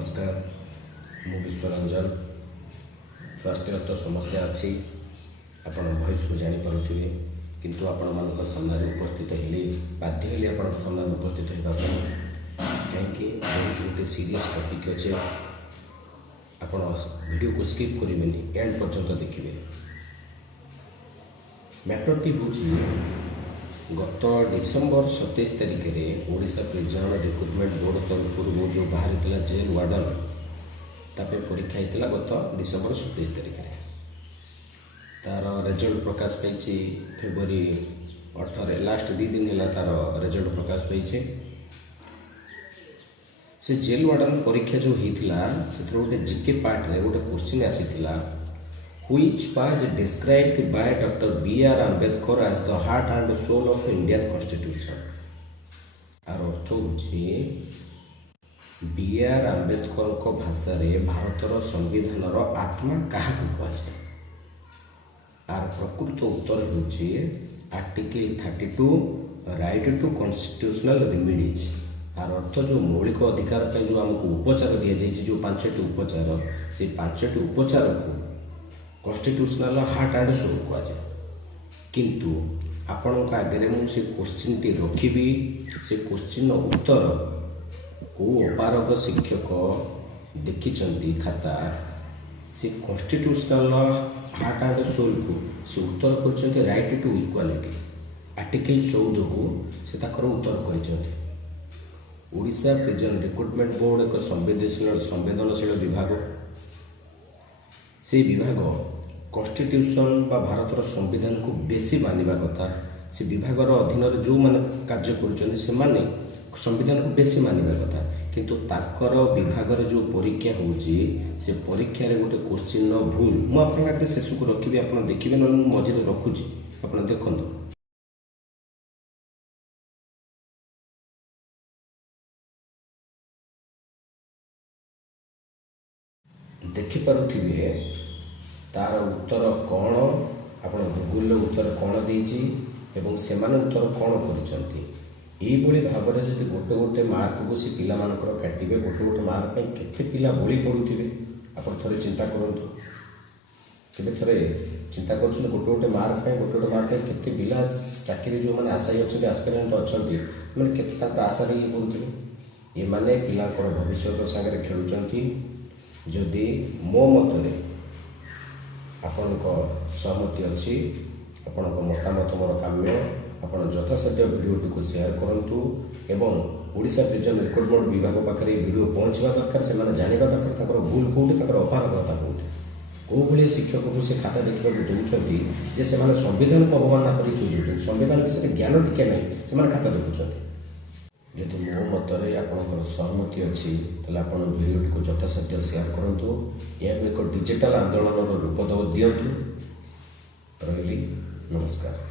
नमस्कार मु विश्वरंजन स्वास्थ्यगत समस्या अच्छी आपण वॉइस को जानीपे किंतु आपण मान सामने उपस्थित हेले बाध्य हेले आपण सामने उपस्थित होगा कहीं गोटे सीरीयस टॉपिक अच्छे आपण वीडियो को स्किप करेंगे एंड पर्यंत देखिए। मैटरटी हूँ गत डिसेम्बर 27 तारिख में ओडिशा प्रिजन रिक्रुटमेंट बोर्ड तरफ वो जो बाहरी जेल वार्डन तापर परीक्षा होता गत डिसेम्बर 27 तारिख में तार रिजल्ट प्रकाश पाई फेब्रुआरी 18 लास्ट 2 दिन है तार रिजल्ट प्रकाश पाई। से जेल वार्डन परीक्षा जो होता से गोटे जीके पार्ट रे गोटे question आसीथिला which was described by Dr. B.R. Ambedkar as the heart and soul of Indian Constitution। आर अर्थ होछि B.R. आम्बेडकर को भाषा रे भारतर संविधान रो आत्मा काहा को कहै। आर प्रकृत उत्तर होछि article 32 right to constitutional remedies. आर अर्थ जो मौलिक अधिकार पे जो हमको उपचार दिया जाइए जो 5टी उपचार से 5टी उपचार को कॉन्स्टिट्यूशनल हार्ट एंड सोल कहुए किंतु आपण आगे मुझे क्वेश्चन टी रखी से क्वेश्चन उत्तर को अपारग शिक्षक देखी खाता से कॉन्स्टिट्यूशनल हार्ट एंड सोल को से उत्तर कर राइट टू इक्वालिटी आर्टिकल 14 को से उत्तर कर। ओडिशा प्रिजन रिक्रुटमेंट बोर्ड एक संवेदनशील विभाग से विभाग कॉन्स्टिट्यूशन बा भारतर संविधान को बेसी मानिबा कथा से विभाग अधीन जो माने कार्य कर संविधान को बेसी मानिबा कथा किंतु ताकर विभाग जो परीक्षा होची से परीक्षा रे गोटे क्वेश्चन भूल मु आपन आगे शेष को रखिबी आपन देखिबे न मझे रखुची आपन देखंतु देखिपे तार उत्तर कौन आप गूगल उत्तर कौन देती एवं से उत्तर कौन कर भाव में जब गोटे गोटे मार्क को सी पिला काटे गोटे गोटे मार्क केते पिला बड़ी पड़ुवे आप थे चिंता करूँ के थे चिंता कर गोटे गोटे मार्क गोटे गोटे मार्क केते पिला चाकरी जो मैंने आशायी अच्छे आस्पिरेंट अच्छा मैंने केते आशा ये करुवे ये पिला भविष्य सागर खेलुंट जदि मो मतरे आपण सहमति अच्छी आपण मतामत मोर काम्य आपण यथासाध्य वीडियो को शेयर करूँ एवं ओडिशा प्रिजन रिक्रुटमेंट विभाग पाखे वीडियो पहुँचवा दरकार से जाना दरकार भूल कौटी अपारगता कौटी कौ भाई शिक्षक को से खाता देखा दूसरी से संविधान को अवमानना कर संविधान विषय ज्ञान टिके ना से खाता देखुं जेहेतु मो मतरे आपंकर सहमति अच्छी आप वीडियो को यथासाध्य शेयर करूँ यह एक डिजिटल आंदोलन रूप दिंतु रही नमस्कार।